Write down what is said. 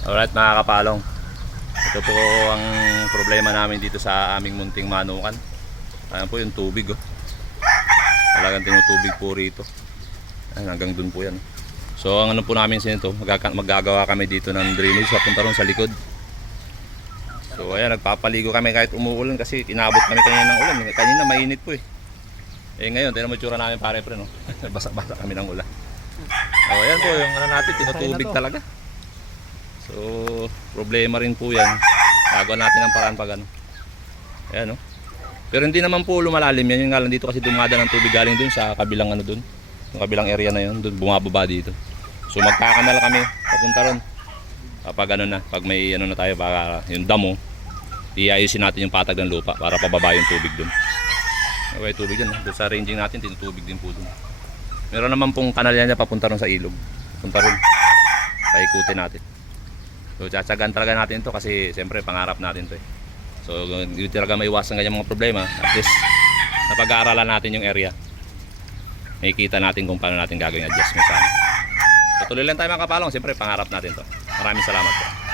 Alright mga kapalong, ito po ang problema namin dito sa aming munting manukan. Ayan po yung tubig oh. Talagang tinutubig po rito. Ayan, hanggang dun po yan. So ang ano po namin sinito, maggagawa kami dito ng drainage papunta ron sa likod. So ayan, nagpapaligo kami kahit umuulan kasi inabot kami kanina ng ulan. Kanina mainit po eh. Eh ngayon, tingnan mo tsura namin pare pre no. Basa-basa kami ng ulan. Oh, ayan po yung ano natin, tinutubig talaga. So, problema rin po yan. Gagawa natin ang paraan pag ano. Ayan, no? Pero hindi naman po lumalalim yan. Yung nga lang dito kasi dumada ng tubig galing dun sa kabilang ano dun. Yung kabilang area na yun. Dun bumababa dito. So, magkakanal kami. Papunta ron. Kapag ano na. Pag may ano na tayo. Baka yung damo. Iayusin natin yung patag ng lupa. Para pababa yung tubig dun. Okay, tubig dun. Doon sa ranging natin, tinutubig din po dun. Meron naman pong kanal yan papunta ron sa ilog. Papunta ron. Paikutin natin. So tsatsagaan talaga natin ito kasi siyempre pangarap natin ito eh. So hindi talaga maiwasan ganyan mga problema. At least napag-aaralan natin yung area. Makikita natin kung paano natin gagawin adjustment sa amin. So tuloy lang tayo mga kapalong. Siyempre pangarap natin to. Maraming salamat po.